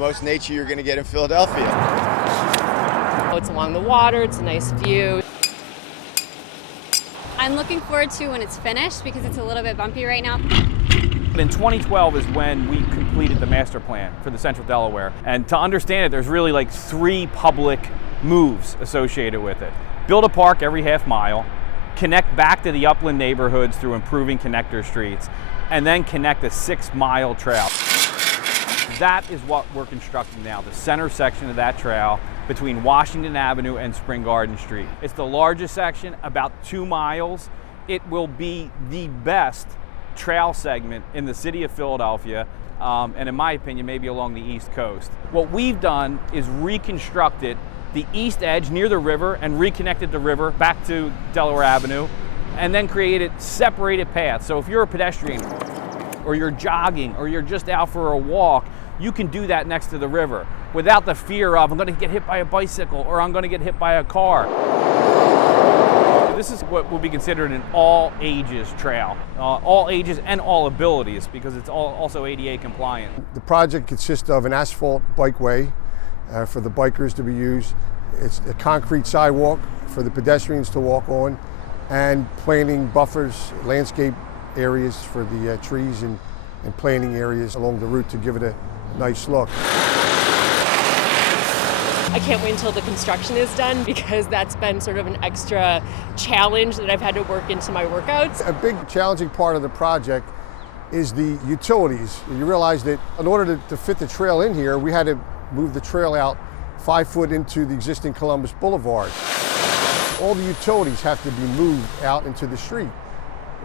most nature you're going to get in Philadelphia. It's along the water, it's a nice view. I'm looking forward to when it's finished because it's a little bit bumpy right now. In 2012 is when we completed the master plan for the Central Delaware. And to understand it, there's really like 3 public moves associated with it. Build a park every half mile, connect back to the upland neighborhoods through improving connector streets, and then connect a 6-mile trail. That is what we're constructing now, the center section of that trail between Washington Avenue and Spring Garden Street. It's the largest section, about 2 miles. It will be the best trail segment in the city of Philadelphia, and in my opinion, maybe along the East Coast. What we've done is reconstructed the east edge near the river and reconnected the river back to Delaware Avenue, and then created separated paths. So if you're a pedestrian, or you're jogging, or you're just out for a walk, you can do that next to the river without the fear of, I'm gonna get hit by a bicycle, or I'm gonna get hit by a car. This is what will be considered an all-ages trail, all ages and all abilities, because it's also ADA compliant. The project consists of an asphalt bikeway for the bikers to be used. It's a concrete sidewalk for the pedestrians to walk on, and planting buffers, landscape areas for the trees and planting areas along the route to give it a nice look. I can't wait until the construction is done because that's been sort of an extra challenge that I've had to work into my workouts. A big challenging part of the project is the utilities. You realize that in order to fit the trail in here, we had to move the trail out 5 foot into the existing Columbus Boulevard. All the utilities have to be moved out into the street,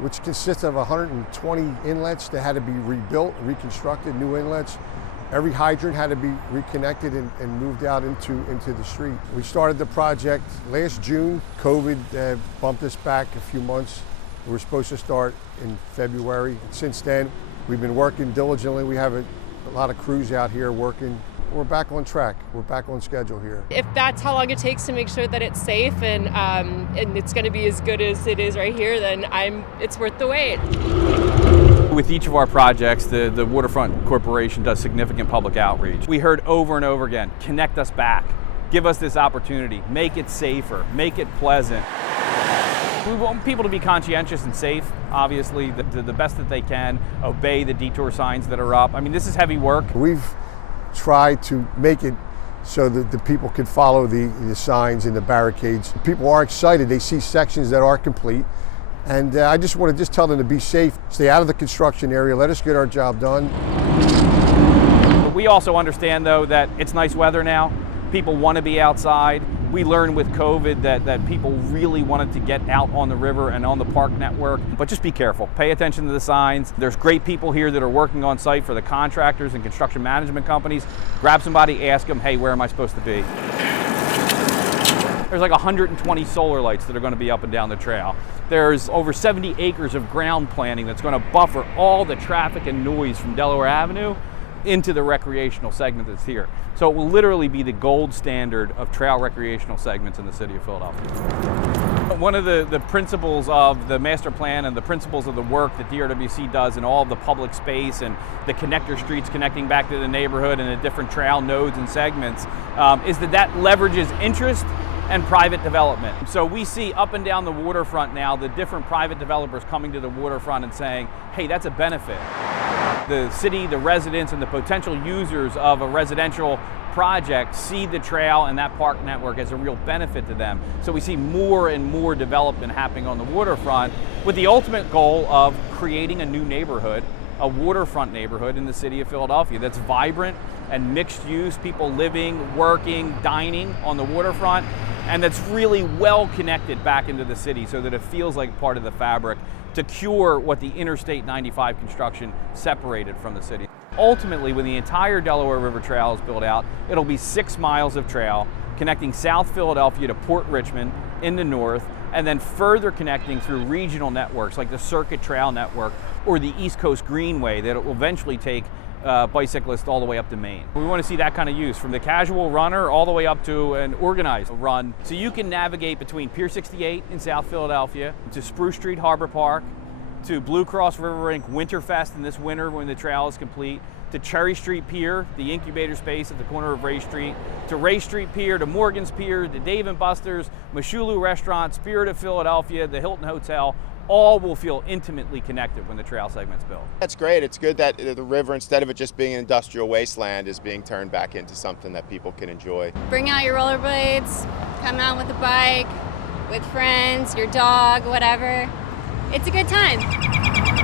which consists of 120 inlets that had to be rebuilt, reconstructed, new inlets. Every hydrant had to be reconnected and moved out into the street. We started the project last June. COVID bumped us back a few months. We were supposed to start in February. Since then, we've been working diligently. We have a lot of crews out here working. We're back on track. We're back on schedule here. If that's how long it takes to make sure that it's safe and it's going to be as good as it is right here, then it's worth the wait. With each of our projects, the Waterfront Corporation does significant public outreach. We heard over and over again, connect us back, give us this opportunity, make it safer, make it pleasant. We want people to be conscientious and safe, obviously, the best that they can, obey the detour signs that are up. I mean, this is heavy work. We've tried to make it so that the people can follow the signs and the barricades. People are excited. They see sections that are complete. And I just want to tell them to be safe, stay out of the construction area, let us get our job done. We also understand, though, that it's nice weather now. People want to be outside. We learned with COVID that people really wanted to get out on the river and on the park network, but just be careful. Pay attention to the signs. There's great people here that are working on site for the contractors and construction management companies. Grab somebody, ask them, hey, where am I supposed to be? There's like 120 solar lights that are going to be up and down the trail. There's over 70 acres of ground planting that's going to buffer all the traffic and noise from Delaware Avenue into the recreational segment that's here. So it will literally be the gold standard of trail recreational segments in the city of Philadelphia. One of the principles of the master plan and the principles of the work that DRWC does in all of the public space and the connector streets connecting back to the neighborhood and the different trail nodes and segments is that leverages interest and private development. So we see up and down the waterfront now the different private developers coming to the waterfront and saying, hey, that's a benefit. The city, the residents, and the potential users of a residential project see the trail and that park network as a real benefit to them. So we see more and more development happening on the waterfront with the ultimate goal of creating a new neighborhood, a waterfront neighborhood in the city of Philadelphia that's vibrant and mixed use, people living, working, dining on the waterfront, and that's really well connected back into the city so that it feels like part of the fabric to cure what the Interstate 95 construction separated from the city. Ultimately, when the entire Delaware River Trail is built out, it'll be 6 miles of trail connecting South Philadelphia to Port Richmond in the north, and then further connecting through regional networks like the Circuit Trail Network or the East Coast Greenway that it will eventually take bicyclists all the way up to Maine. We want to see that kind of use from the casual runner all the way up to an organized run. So you can navigate between Pier 68 in South Philadelphia to Spruce Street Harbor Park, to Blue Cross River Rink Winterfest in this winter when the trail is complete, to Cherry Street Pier, the incubator space at the corner of Ray Street, to Ray Street Pier, to Morgan's Pier, to Dave & Buster's, Mashulu Restaurant, Spirit of Philadelphia, the Hilton Hotel, all will feel intimately connected when the trail segment's built. That's great. It's good that the river, instead of it just being an industrial wasteland, is being turned back into something that people can enjoy. Bring out your rollerblades, come out with a bike, with friends, your dog, whatever. It's a good time.